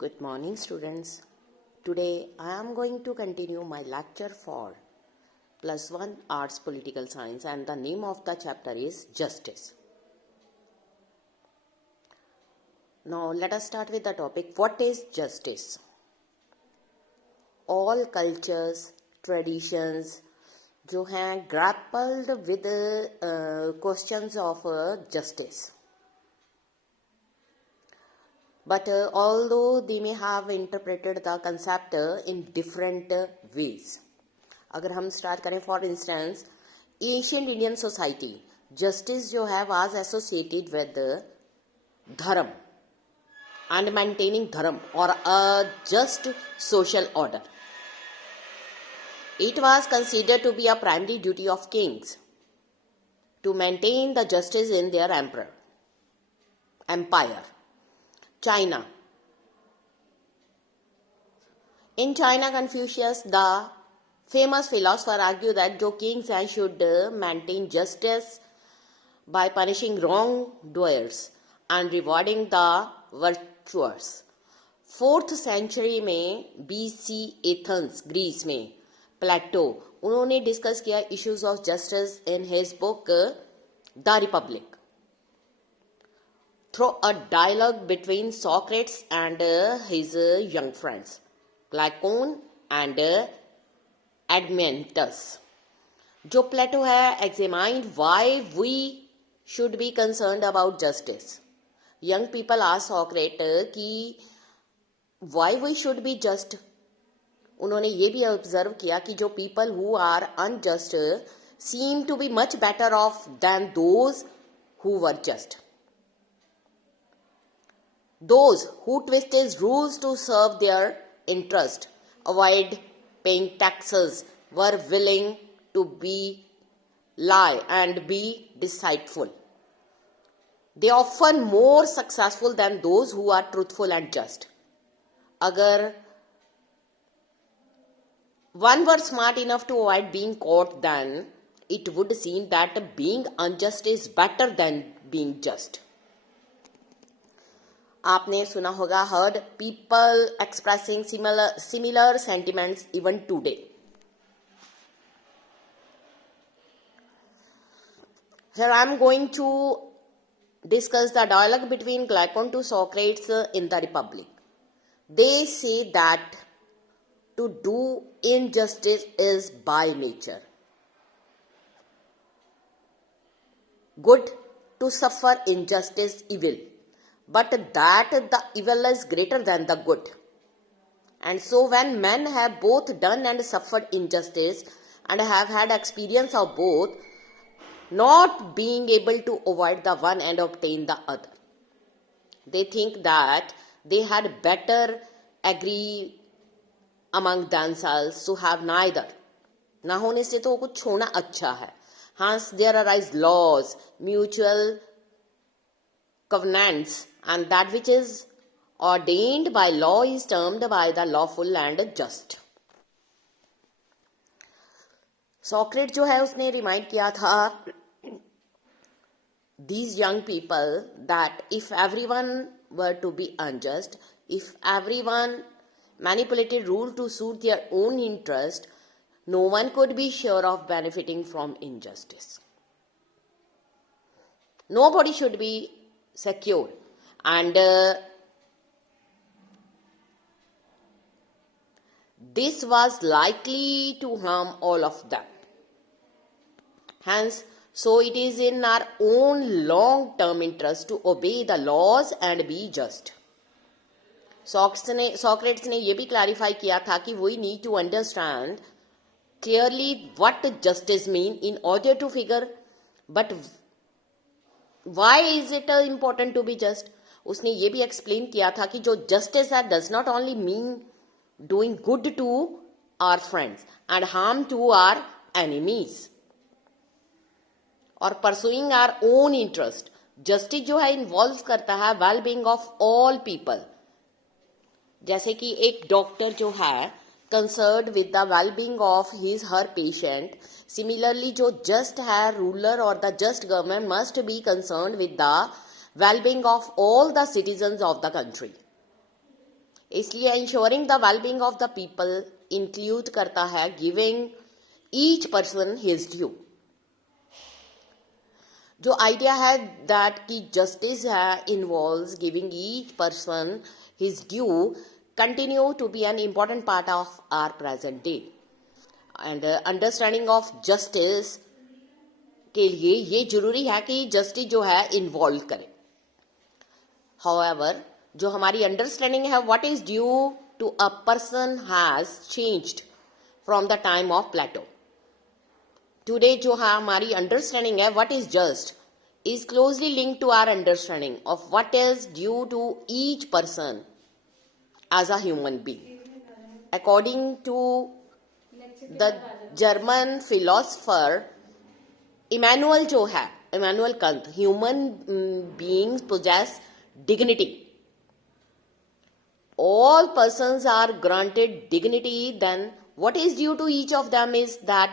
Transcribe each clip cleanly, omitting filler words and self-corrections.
Good morning, students. Today I am going to continue my lecture for +1 Arts Political Science, and the name of the chapter is Justice. Now let us start with the topic. What is justice? All cultures, traditions जो हैं grappled with questions of justice. But although they may have interpreted the concept in different ways. अगर हम start करें for instance ancient Indian society justice जो है was associated with धर्म and maintaining धर्म और अ just social order. It was considered to be a primary duty of kings to maintain the justice in their empire. China. In China, Confucius, the famous philosopher, argued that जो kings should maintain justice by punishing wrongdoers and rewarding the virtuous. 4th century में BC Athens Greece में प्लेटो उन्होंने discuss किया issues of justice in his book the Republic through a dialogue between Socrates and his young friends, Glaucon and Admetus. जो प्लेटो है examined why we should be concerned about justice. Young people asked Socrates कि why we should be just. उन्होंने ये भी observe किया कि जो people who are unjust seem to be much better off than those who were just. Those who twisted rules to serve their interest, avoid paying taxes, were willing to lie and be deceitful. They are often more successful than those who are truthful and just. अगर one were smart enough to avoid being caught, then it would seem that being unjust is better than being just. आपने सुना होगा heard people expressing similar sentiments even today. Here I am going to discuss the dialogue between Glaucon to Socrates in the Republic. They say that to do injustice is by nature good, to suffer injustice evil, but that the evil is greater than the good. And so when men have both done and suffered injustice and have had experience of both, not being able to avoid the one and obtain the other, they think that they had better agree among themselves to have neither. ना होने से तो कुछ छोड़ना अच्छा है. Hence there arise laws, mutual covenants, and that which is ordained by law is termed by the lawful and just. Socrates जो है उसने रिमाइंड किया था these young people that if everyone were to be unjust, if everyone manipulated rule to suit their own interest, no one could be sure of benefiting from injustice. Nobody should be secure. And this was likely to harm all of them. Hence, so it is in our own long-term interest to obey the laws and be just. Socrates ने ये भी clarify किया था कि we need to understand clearly what justice mean in order to figure, but why is it important to be just. उसने ये भी explain किया था कि जो जस्टिस है does not only mean doing good to our friends and harm to our enemies or pursuing our own interest. Justice जो है इन्वॉल्व करता है well being of all people. जैसे कि एक डॉक्टर जो है concerned with the well being of his her patient, similarly जो जस्ट है रूलर और the just government must be concerned with the well-being of all the citizens of the country. इसलिए ensuring the wellbeing of the people include करता है giving each person his due. जो idea है that की justice है involves giving each person his due continue to be an important part of our present day and understanding of justice के लिए ये जरूरी है कि जस्टिस जो है इन्वॉल्व करे। हाउएवर जो हमारी अंडरस्टैंडिंग है what is due to a person has changed from the time of Plato. Today जो है हमारी अंडरस्टैंडिंग है what is just is closely linked to our understanding of what is due to each person as a human being. According to the German philosopher Immanuel जो है Immanuel Kant, human beings possess dignity. All persons are granted dignity, then what is due to each of them is that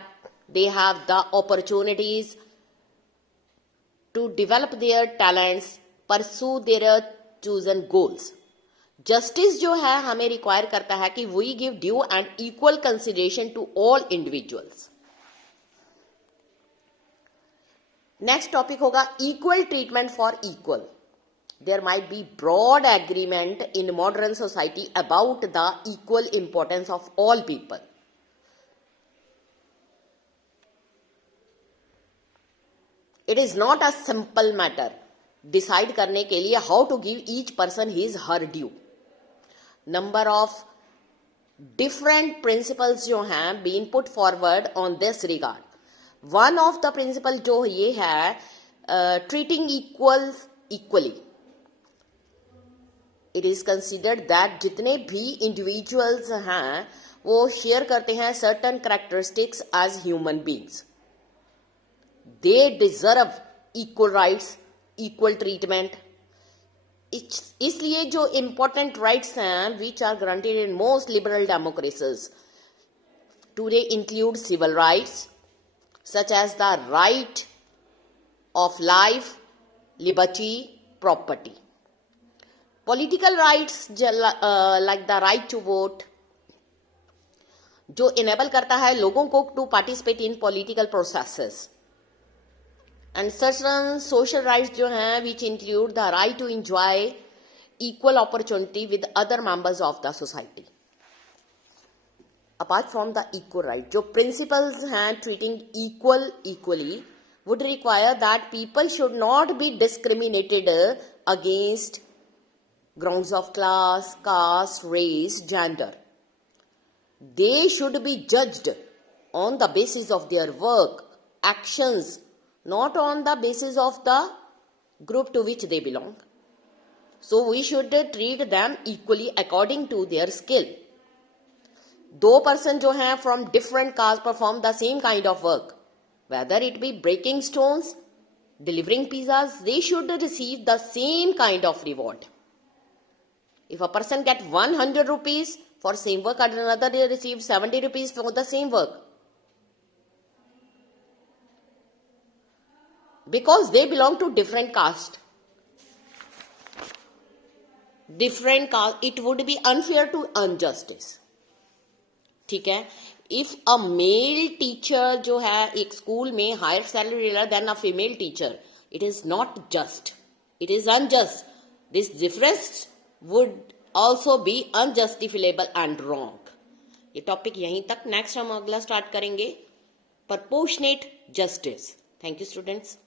they have the opportunities to develop their talents, pursue their chosen goals. Justice जो है हमें require करता है कि we give due and equal consideration to all individuals. Next topic होगा equal treatment for equal. There might be broad agreement in modern society about the equal importance of all people. It is not a simple matter decide करने के लिए how to give each person his her due. Number of different principles जो हैं being put forward on this regard. One of the principle जो ये है treating equally. It is considered that जितने भी इंडिविजुअल्स हैं वो शेयर करते हैं certain characteristics as human beings. They deserve equal rights, equal treatment. इसलिए जो important rights हैं which are granted in most liberal democracies today include civil rights such as the right of life, liberty, property. Political rights like the right to vote जो enable करता है लोगों को to participate in political processes. And certain social rights जो हैं which include the right to enjoy equal opportunity with other members of the society. Apart from the equal right, जो principles हैं treating equally would require that people should not be discriminated against grounds of class, caste, race, gender. They should be judged on the basis of their work, actions, not on the basis of the group to which they belong. So we should treat them equally according to their skill. दो person जो हैं from different caste perform the same kind of work, whether it be breaking stones, delivering pizzas, they should receive the same kind of reward. If a person get 100 rupees for same work and another they receive 70 rupees for the same work, because they belong to different caste, it would be unfair to injustice. ठीक है। If a male teacher जो है एक school में higher salary ले than a female teacher, it is not just, it is unjust. This difference would also be unjustifiable and wrong. ये topic यहीं तक, नेक्स्ट हम अगला स्टार्ट करेंगे, proportionate justice. Thank you students.